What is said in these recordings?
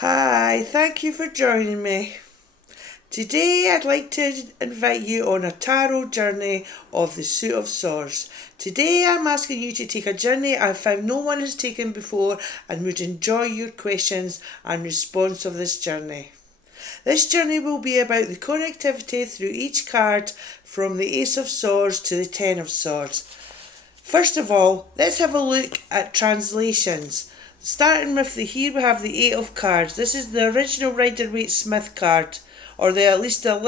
Hi, thank you for joining me. Today I'd like to invite you on a tarot journey of the Suit of Swords. Today I'm asking you to take a journey I found no one has taken before and would enjoy your questions and response of this journey. This journey will be about the connectivity through each card from the Ace of Swords to the Ten of Swords. First of all, let's have a look at translations. Starting with here we have the Eight of Cards. This is the original Rider-Waite-Smith card, or at least the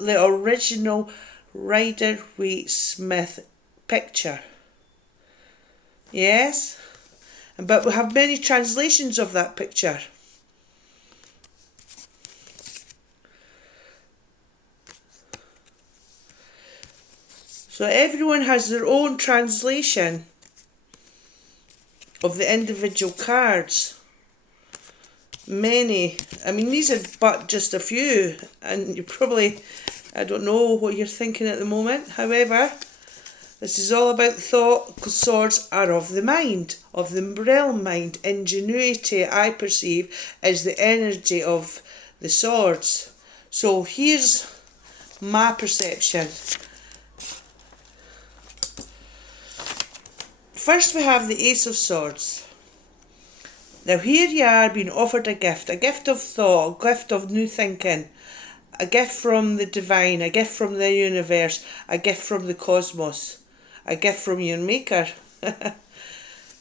original Rider-Waite-Smith picture. Yes, but we have many translations of that picture. So everyone has their own translation of the individual cards. Many. I mean, these are but just a few, and you probably, I don't know what you're thinking at the moment. However, this is all about thought, because swords are of the mind, of the realm mind. Ingenuity, I perceive, is the energy of the swords. So here's my perception. First we have the Ace of Swords. Now here you are being offered a gift of thought, a gift of new thinking, a gift from the divine, a gift from the universe, a gift from the cosmos, a gift from your maker.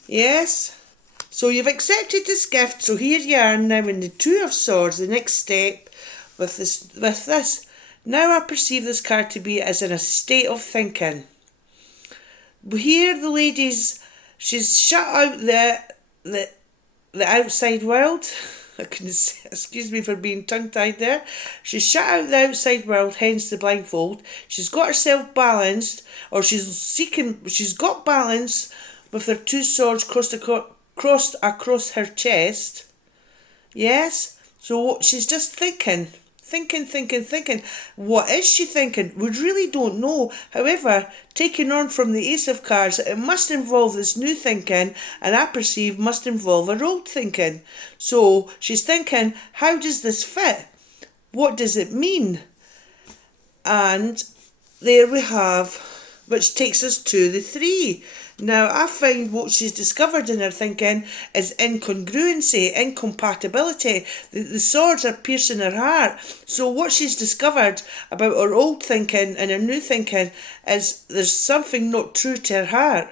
Yes? So you've accepted this gift, so here you are now in the Two of Swords, the next step with this. Now I perceive this card to be as in a state of thinking. Here the lady's, she's shut out the outside world. I can excuse me for being tongue-tied there. She's shut out the outside world, hence the blindfold. She's got herself balanced, or she's got balance with her two swords crossed across her chest. Yes? So she's just thinking. What is she thinking? We really don't know. However, taking on from the Ace of Cards, it must involve this new thinking, and I perceive must involve her old thinking. So she's thinking, how does this fit? What does it mean? And there we have, which takes us to the Three. Now, I find what she's discovered in her thinking is incongruency, incompatibility. The swords are piercing her heart. So what she's discovered about her old thinking and her new thinking is there's something not true to her heart.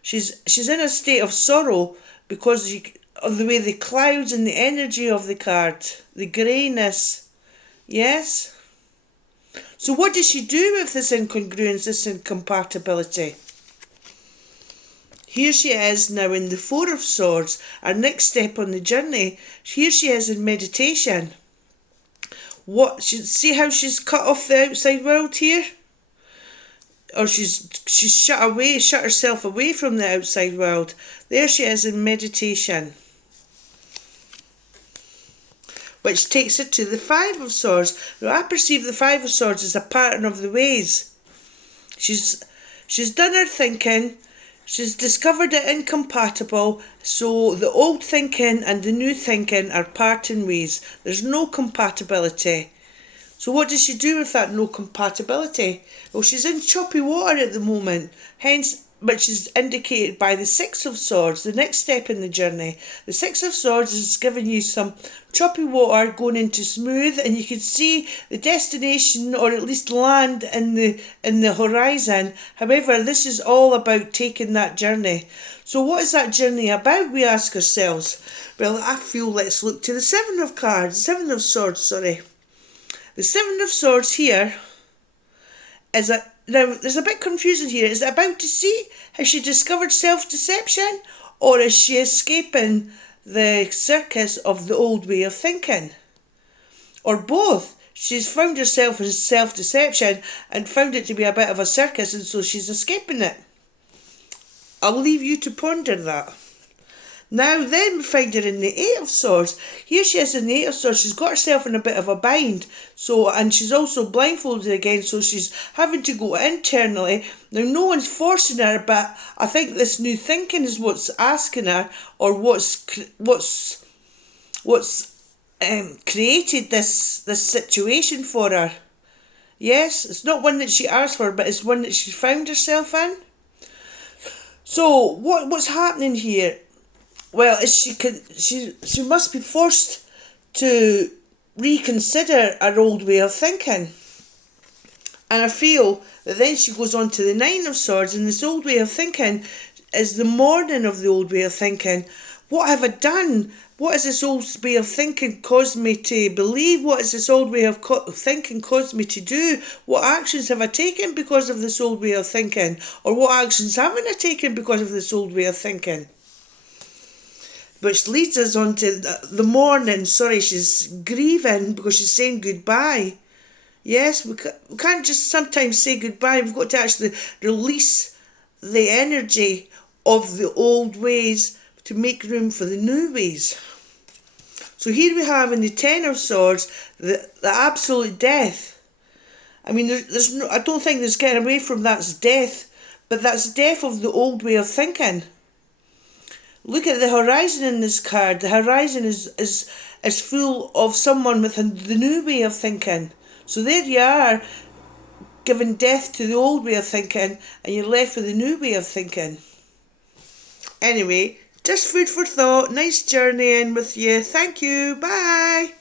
She's in a state of sorrow because of the way the clouds and the energy of the card, the greyness. Yes? So what does she do with this incongruence, this incompatibility? Here she is now in the Four of Swords, our next step on the journey. Here she is in meditation. See how she's cut off the outside world here? Or she's shut herself away from the outside world. There she is in meditation. Which takes her to the Five of Swords. Now I perceive the Five of Swords as a pattern of the ways. She's done her thinking. She's discovered it incompatible, so the old thinking and the new thinking are parting ways. There's no compatibility. So what does she do with that no compatibility? Well, she's in choppy water at the moment, which is indicated by the Six of Swords, the next step in the journey. The Six of Swords is giving you some choppy water going into smooth, and you can see the destination, or at least land in the horizon. However, this is all about taking that journey. So what is that journey about, we ask ourselves? Well, I feel let's look to the Seven of Swords, sorry. The Seven of Swords here is now, there's a bit confusion here. Is it about deceit? Has she discovered self-deception? Or is she escaping the circus of the old way of thinking? Or both? She's found herself in self-deception and found it to be a bit of a circus, and so she's escaping it. I'll leave you to ponder that. Now then we find her in the Eight of Swords. Here she is in the Eight of Swords. She's got herself in a bit of a bind. And she's also blindfolded again, so she's having to go internally. Now no one's forcing her, but I think this new thinking is what's asking her, or what's what's created this situation for her. Yes, it's not one that she asked for, but it's one that she found herself in. So what's happening here? Well, is she must be forced to reconsider her old way of thinking. And I feel that then she goes on to the Nine of Swords, and this old way of thinking is the mourning of the old way of thinking. What have I done? What has this old way of thinking caused me to believe? What has this old way of thinking caused me to do? What actions have I taken because of this old way of thinking? Or what actions haven't I taken because of this old way of thinking? Which leads us on to the mourning. Sorry, she's grieving because she's saying goodbye. Yes, we can't just sometimes say goodbye. We've got to actually release the energy of the old ways to make room for the new ways. So here we have in the Ten of Swords the absolute death. I mean, there's no, I don't think there's getting away from that's death, but that's death of the old way of thinking. Look at the horizon in this card. The horizon is full of someone with the new way of thinking. So there you are, giving death to the old way of thinking, and you're left with a new way of thinking. Anyway, just food for thought. Nice journey in with you. Thank you. Bye.